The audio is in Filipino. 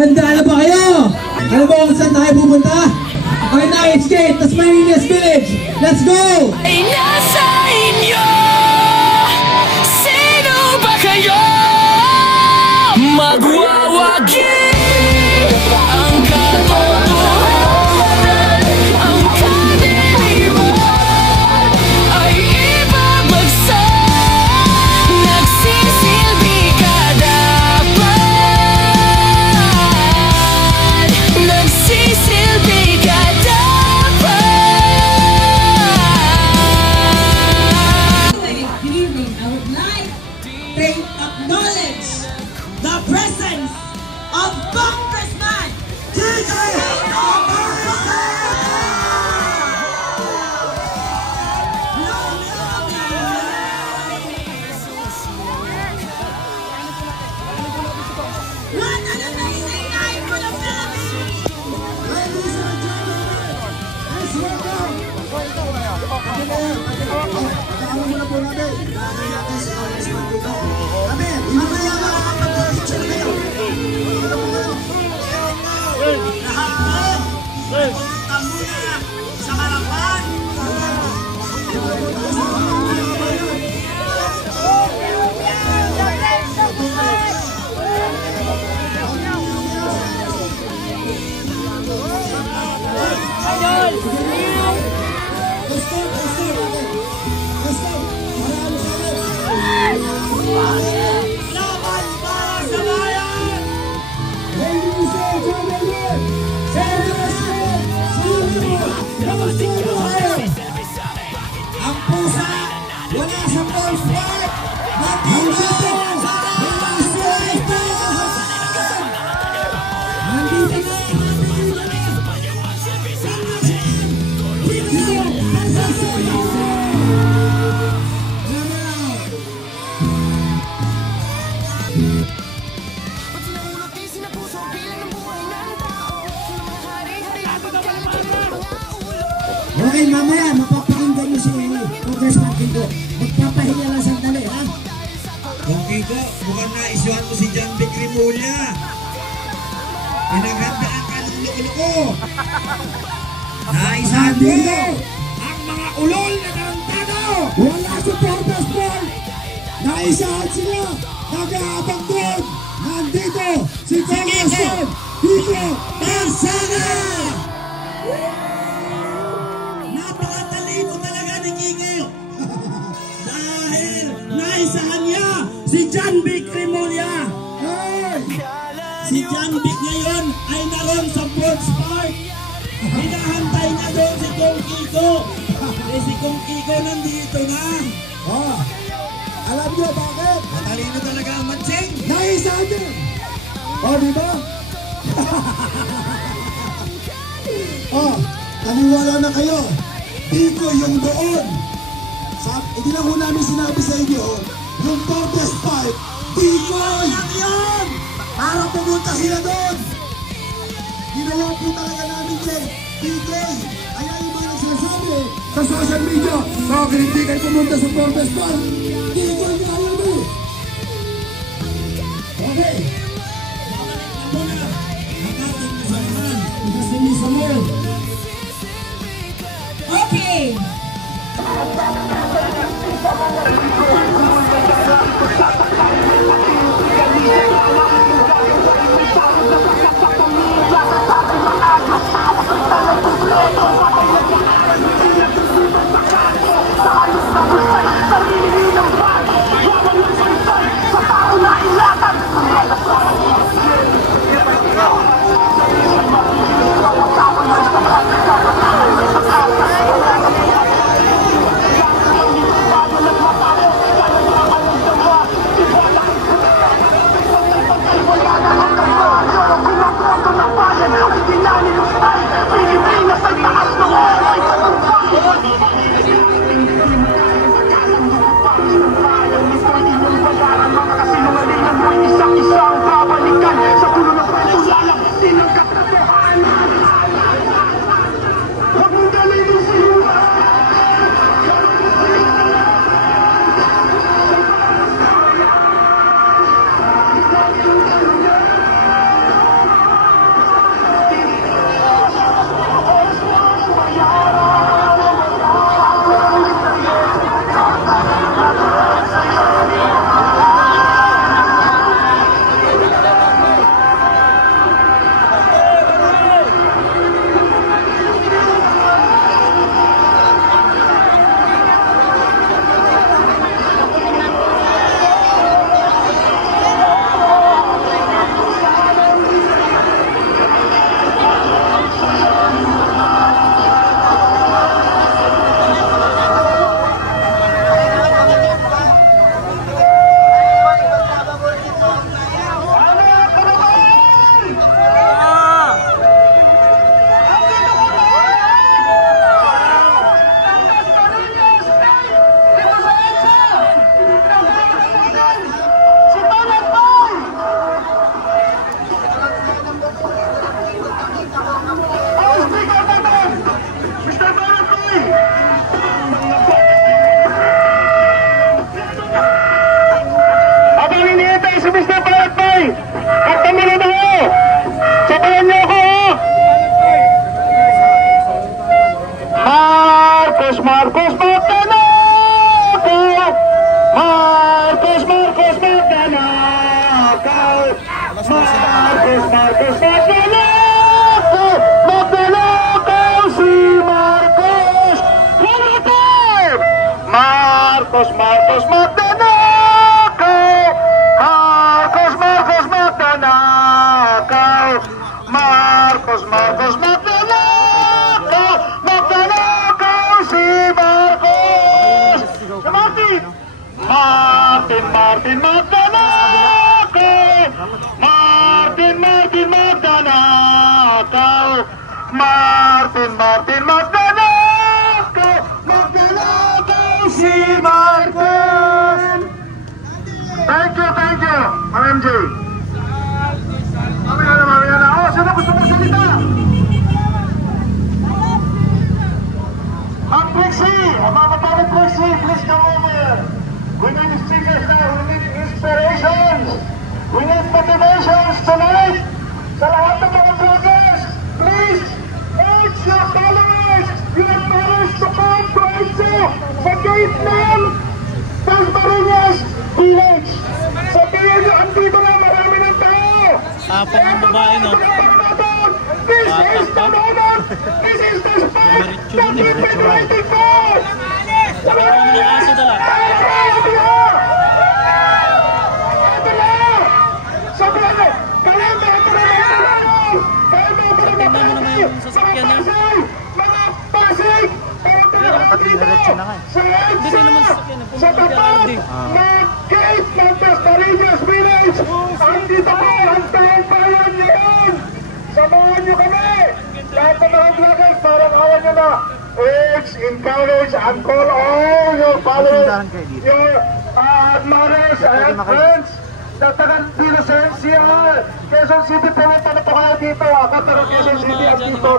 Handa na ba kayo? Ano ba kung saan tayo pupunta? Ay, Night Skate, Tasmanias Village! Let's go! Ay nasa inyo, sino ba kayo? Magwawagi ang katotohanan, ang kadiliman ay ibabagsak. Nagsisilbi ka dapat, nagsisilbi ka dapat. Good evening. I would like to acknowledge the presence of Congressman DJ What an amazing night for the Philippines! Ladies and gentlemen, let's welcome. Kasama muna po natin. Kasama natin si Congressman dito. Kami, mamaya makakapag-picture kayo. Ano po kayo? Lahat po, pumunta muna sa harapan. Laban para sa bayan! Ladies and gentlemen, Congressman Silvio Ang pusa, wala sa golf cart! Nandito! Okay, mamaya mapapakinggan niyo si Congressman Kiko. Magpapahinga lang sandali, ha? Kung Kiko, mukhang naisuhan mo si John Vic Rimulya. Pinaghandaan ka ng loko-loko. Naisahan mo ang mga ulol na tarantado. Wala si Purpose Boy! Naisahan sila! Nag-aabang doon! Nandito si Congressman Kiko Tarsana! Napakatalino talaga ni Kiko. Dahil naisahan niya si John Vic Rimulya. Hey! Si John Vic ngayon ay naroon sa Sports Park. Hinahantay niya doon si Kong Kiko. Si Kong Kiko nandito na. Oh, alam niyo bakit? Matalino talaga ang matsing. Naisahan niyo! Oh, di ba? Oh, naniwala na kayo. Kiko yung doon. Hindi lang ho namin sinabi sa inyo, yung Fortress 5, Kiko yan yan! Para pumunta sila doon. Ginawa po talaga namin yan. Kiko, kaya yung mga nagsasabi sa social media, bakit hindi kayo pumunta sa Fortress 5? Kiko yung ayaw mo. Okay. Muna, hakatin mo sa naman. Kasi sa mo. Okay! Sa alis na bulay, sarili ng Marcos Magnanakaw! Marcos Magnanakaw! Marcos Magnanakaw! Magnanakaw si Marcos! Si Martin! Martin Magnanakaw! Martin Magnanakaw! Martin Magnanakaw! Magnanakaw si Marcos! Thank you, MJ. Mamaya na. Oh, sino gusto magsalita? Trixie! Mama Trixie, please come over. We need speakers now. We need inspirations. We need motivations tonight. Sa lahat ng mga vloggers, please urge your followers, to come to EDSA sa gate ng Dasmariñas Village. Sabihin nyo, andito na marami ng tao. Sapang ng babae, no? This is the moment. This is the spot that we've been waiting for. Ano yung aso dala? Tingnan mo naman yung sasakyan niya. Diretso na nga eh. Hindi naman sasakyan. Sa tapat ng gate ng Dasmariñas Village. Andito po, hantayan pa yun yun. Samahan nyo kami. Lahat ng mga vloggers, parang awan nyo na. Urge, encourage, and call all your followers, your admirers and friends. Datagan dito sa NCR. Quezon City, pumunta na po kayo dito. Kataro Quezon City at dito.